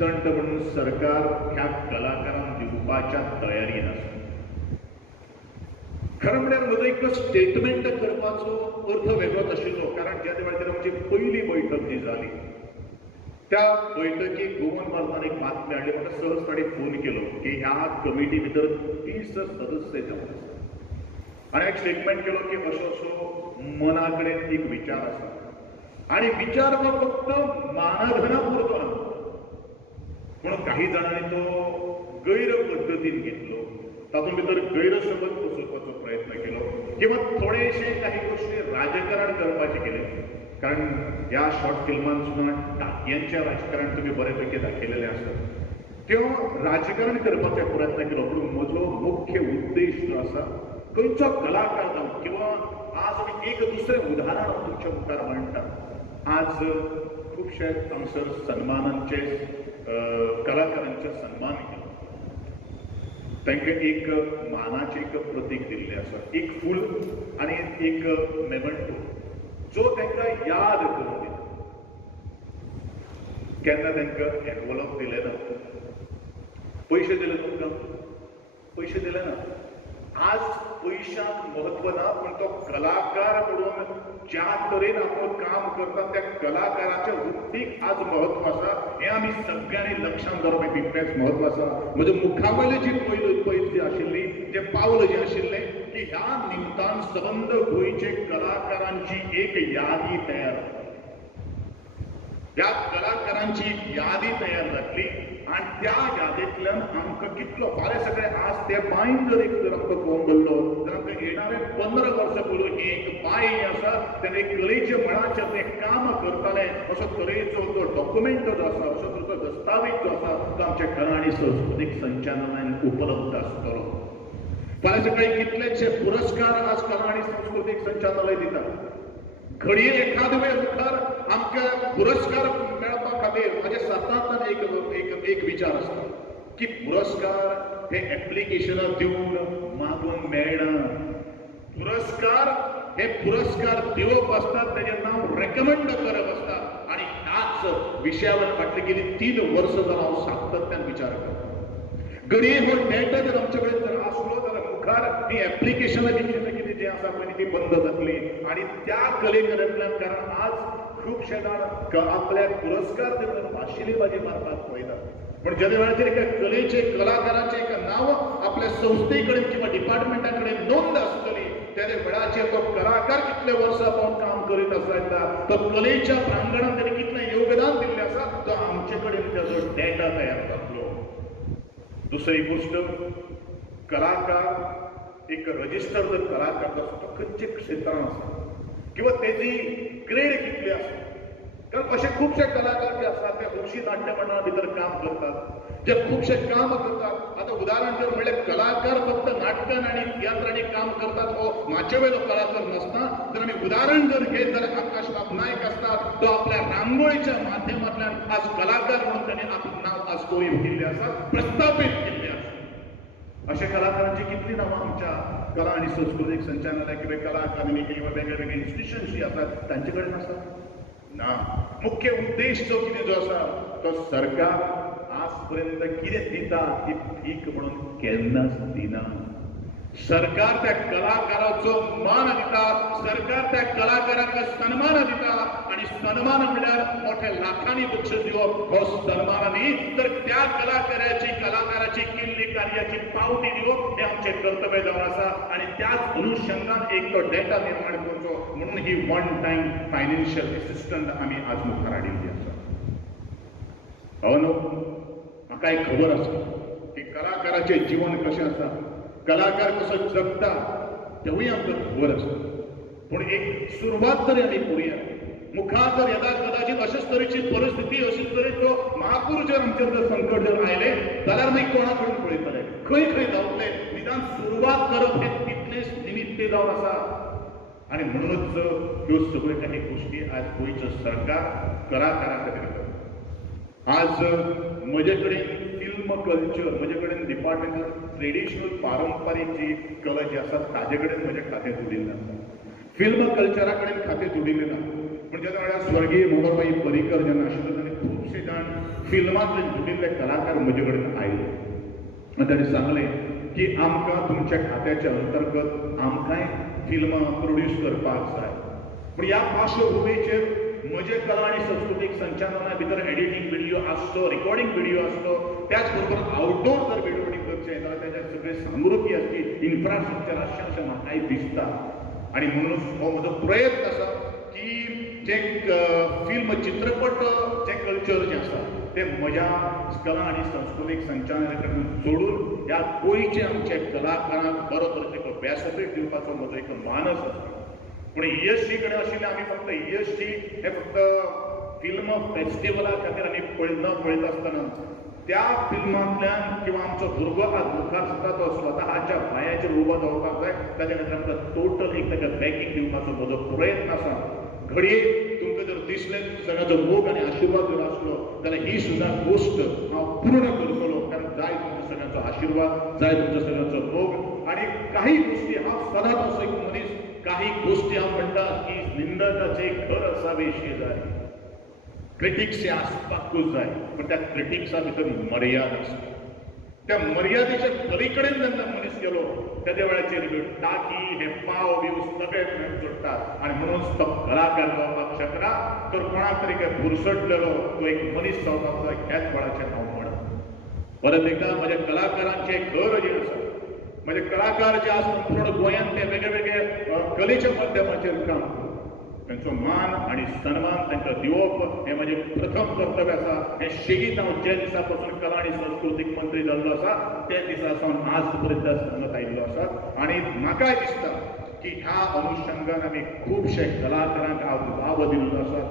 Assistant म्हणून सरकार ह्या कलाकारांक दिवपाच्या तयारीन आसा. खरं म्हळ्यार म्हजो एक स्टेटमेंट करपाचो अर्थ वेगळोच आशिल्लो, कारण ज्या वेळार आमची पहिली बैठक जी जाली त्या बैठकीक गोवन भारतान एक बातमी हाडली. म्हाका सहज ताणें फोन केलो की ह्या कमिटी भितर 30 सदस्य जावन आसा आनी एक स्टेटमेंट केलो की असो असो मना कडेन एक विचार आसा आनी विचार हो फक्त मानधना पुरतो ना, पूण काही जाणांनी तो गैर पद्दतीन घेतलो, तातूंत भितर गैरसमज पसरपाचो प्रयत्न केलो किंवा थोडेशे काही गोष्टी राजकारण करपाचे केले. कारण ह्या शॉर्ट फिल्मान सुद्दां टाकयांचें राजकारण तुम्ही बऱ्यापैकी दाखयलेलें आसा. त्यो राजकारण करपाचो प्रयत्न केलो, पूण म्हजो मुख्य उद्देश जो आसा खंयचो कलाकार जावं किंवा आज आमी एक दुसरें उदाहरण तुमच्या मुखार मांडटा. आज खुबशे हांगसर सन्मानांचे कलाकारांचे सन्मान केलो, तांकां एक मानाचें एक प्रतीक दिल्लें आसा, एक फूल आनी एक मेमेंटो जो तांकां याद करून दिता. केन्ना तांकां एनवलप दिले ना, पयशे दिले तुमकां, पयशे दिले ना. आज पयशांक महत्व ना, पण तो कलाकार म्हणून ज्या तरेन आपण काम करता त्या कलाकाराच्या वृत्तीक आज महत्व आसा. हे आमी सगळ्यांनी लक्षांत दवरप तितकेंच महत्व आसा. म्हज्या मुखा वयलें जी पयल जी आशिल्ली, जे पावल जे आशिल्लें की ह्या निमतान संबंध गोंयचे कलाकारांची एक यादी तयार जाता. त्या कलाकारांची यादी तयार जातली आणि त्या यादींतल्यान आमकां कितलो फाल्यां सगळें आज ते बायन जर एक जर आमकां पळोवंक गेल्लो तर आमकां येणारे 15 वर्सां पयलीं ही एक बाय आसा तेणे कलेच्या मळाचेर तें काम करतालें असो तरेचो तो डॉक्युमेंट जो आसा, असो तरेचो दस्तावेज जो आसा तो आमच्या कला आनी संस्कृतीक संचालनालयान उपलब्ध आसतलो. फाल्यां सकाळीं कितलेशे पुरस्कार आज कला आनी संस्कृतीक संचालनालय दिता. घडये एखाद वेळ मुखार आमकां पुरस्कार मेळपा खातीर म्हाजे सतत एक विचार आसता की पुरस्कार हे एप्लिकेशनां दिवन मागून मेळना. पुरस्कार हे पुरस्कार दिवप आसतात, तेजें नांव रेकमेंड करप आसता आनी ह्याच विशयावर फाटली गेली 3 वर्सां जावन हांव सातत्यान विचार करता. घडये हो डेटा जर आमचे कडेन जर आसलो जाल्यार मुखार ही एप्लिकेशनां कितें जें आसा पळय ती बंद जातली आनी त्या कलेकारांतल्यान, कारण आज खूबशे जाण आपल्या पुरस्कार दिवन भाशिली बाजी मारपाक पळयतात, पण ज्या वेळाचेर एका कलेचे कलाकाराचें एक नांव आपल्या संस्थे कडेन किंवा डिपार्टमेंटा कडेन नोंद आसतली त्या वेळाचेर तो कलाकार कितले वर्सां पावन काम करीत आसा, तो कलेच्या प्रांगणांत ताणें कितलें योगदान दिल्लें आसा तो आमचे कडेन ताजो डेटा तयार जातलो. दुसरी गोष्ट, कलाकार एक रजिस्टर जर कलाकार आसा तो खंयचे क्षेत्रांत आसा किंवा तेजी ग्रेड कितली आसा. कारण असे खुबशे कलाकार जे आसात ते हौशी नाट्य मंडळा भितर काम करतात, जे खुबशे काम करतात. आता उदाहरण जर म्हणल्यार कलाकार फक्त नाटकान आनी तियात्रांनी काम करतात हो म्हाचे वेलो कलाकार नसता. जर आमी उदाहरण जर घेत जाल्यार आकाश बाब नायक आसतात, तो आपल्या रांगोळीच्या माध्यमांतल्यान आज कलाकार म्हणून ताणें आपलें नांव आज गोंय केल्लें आसा, प्रस्थापीत केल्लें आसा. अशा कलाकारांची कितली नांवां आमच्या कला आनी संस्कृतीक संचालनालय किंवा कला अकादमी किंवा वेगळे वेगळे इन्स्टिट्यूशन्स जी आसात तांचे कडेन आसात ना. मुख्य उद्देश जो कितें जो आसा तो सरकार आज पर्यंत कितें दिता ती भीक म्हणून केन्नाच दिना. सरकार त्या कलाकाराचो मान दिता, सरकार त्या कलाकाराक सन्मान दिता आणि सन्मान म्हळ्यार मोठ्या लाखांनी बक्षीस दिवप हो सन्मान न्ही, तर त्या कलाकाराची केल्ली कार्याची पावती दिवप हे आमचे कर्तव्य जावन आसा. आणि त्याच अनुषंगान एक तो डेटा निर्माण करचो म्हणून ही वन टाइम फायनान्शियल असिस्टंट आमी आज मुखार हाडिल्ली आसा. हो न्हू, म्हाका एक खबर आसा की कलाकाराचें जीवन कशें आसा, कलाकार कसो जगता तेवूय आमकां खबर आसा. पूण एक सुरवात तरी आमी करुया. मुखार जर येता कदाचित अशेच तरेची परिस्थिती, अशेच तरेचो महापूर जर आमचेर जर संकट जर आयले जाल्यार मागीर कोणा कडेन पळयतले, खंय खंय जावतले. निदान सुरवात करप हे तितलेंच निमित्त जावन आसा. आणि म्हणूनच ह्यो सगळ्यो काही गोष्टी आज गोंयचो सरकार कलाकारां खातीर करता. आज म्हजे कडेन फिल्म कल्चर, म्हजे कडेन डिपार्टमेंट ट्रेडिशनल पारंपारीक जी कला जी आसा ताजे कडेन म्हजें खातें जोडिल्लें आसा. फिल्म कल्चरा कडेन खातें जोडिल्लें ना. पूण जेन्ना स्वर्गीय मोहनबाई पर्रीकर जेन्ना आशिल्लो ताणें खूब खुबशे जाण फिल्मांतले जुडिल्ले कलाकार म्हजे कडेन आयले आनी ताणें सांगलें की आमकां तुमच्या खात्याच्या अंतर्गत आमकांय फिल्मां प्रोड्यूस करपाक जाय पूण ह्या पार्श्वभुमीचेर म्हजे कला आनी संस्कृतीक संचालना भितर एडिटींग व्हिडिओ आसचो रिकॉर्डिंग व्हिडिओ आसचो त्याच बरोबर आउटडोर जर व्हिडिओ करचें जाल्यार ताच्या सगळे सामुग्री आसची इन्फ्रास्ट्रक्चर आसचें अशें म्हाकाय दिसता आनी म्हणून हो म्हजो प्रयत्न आसा की जे फिल्म चित्रपट जे कल्चर जें आसा तें म्हज्या कला आनी संस्कृतीक संचालनाकडून जोडून ह्या गोंयचे आमचे कलाकारांक बरो तरेचो व्यासपीठ दिवपाचो म्हजो एक मानस आसा पूण ईएसटी कडेन आशिल्ले आमी फक्त ईएसटी हे फक्त फिल्म फेस्टिवला खातीर आमी पळयता आसतना त्या फिल्मांतल्यान किंवा आमचो भुरगो आज मुखार सुद्दां तो स्वताच्या पांयाचेर उबो जावपाक जाय ताच्या खातीर आमकां टोटल एक ताका बॅकींग दिवपाचो म्हजो प्रयत्न आसा घडये तुमकां जर दिसलें सगळ्याचो मोग आनी आशिर्वाद जर आसलो जाल्यार ही सुद्दां गोश्ट हांव पूर्ण करतलो कारण जाय तुमचो सगळ्यांचो आशिर्वाद जाय तुमचो सगळ्यांचो मोग आनी काही गोश्टी हांव सदांच असो एक मनीस काही गोष्टी हांव म्हणटा की निंदकाचे घर असावे शेजारी क्रिटिक्स हे आसपाकूच जाय पण त्या क्रिटिक्सा भितर मर्यादा आसता त्या मर्यादेच्या पलीकडेन जेन्ना मनीस गेलो त्या वेळाचेर टाकी हे पाव बिव सगळे जोडटात आनी म्हणून तो कलाकार जावपाक शकना तर कोणाक तरी काय भुरसटलेलो तो एक मनीस जावपाक जाय ह्याच वेळाचेर हांव म्हणत परत एका म्हज्या कलाकारांचे घर जे आसा म्हणजे कलाकार जे आसतात पूर्ण गोंयांत ते वेगळे वेगळे कलेच्या माध्यमाचेर काम करतात तांचो मान आनी सन्मान तांकां दिवप हें म्हजें प्रथम कर्तव्य आसा हें शेगीत हांव जे दिसा पासून कला आनी संस्कृतीक मंत्री जाल्लो आसा ते दिसा सावन आज पर्यंत सांगत आयिल्लो आसा आनी म्हाकाय दिसता की ह्या अनुशंगान आमी खुबशे कलाकारांक आज वाव दिल्लो आसा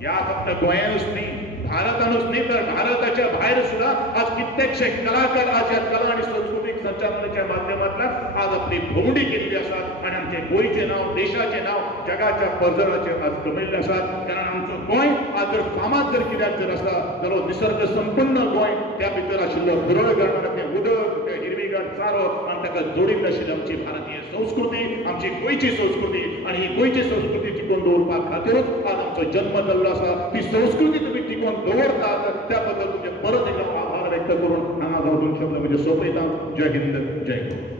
ह्या फक्त गोंयांतूच न्ही भारतानूच न्ही तर भारताच्या भायर सुद्दां आज कित्येकशे कलाकार आज ह्या कला आनी संस्कृतीक संचालनाच्या माध्यमांतल्यान आज आपली भोवंडी केल्ली आसात आनी आमचे गोंयचें नांव देशाचें नांव जगाच्या पजराचेर आज कमयल्लें आसात कारण आमचो गोंय आज जर फामाद जर कित्याक जर आसा जाल्यार निसर्ग संपन्न गोंय त्या भितर आशिल्लो धरळ तें उदक तें हिरवीगार चारो आनी ताका जोडीत आशिल्ली आमची भारतीय संस्कृती आमची गोंयची संस्कृती आनी ही गोंयची संस्कृती टिकोवन दवरपा खातीरूच आज आमचो जन्म जाल्लो आसा ती संस्कृती तुमी टिकोवन दवरतात त्या बद्दल तुमचे परत एकदा आभार व्यक्त करून हांगा जावन दोन शब्द म्हणजे सोंपयता जय हिंद जय गोंय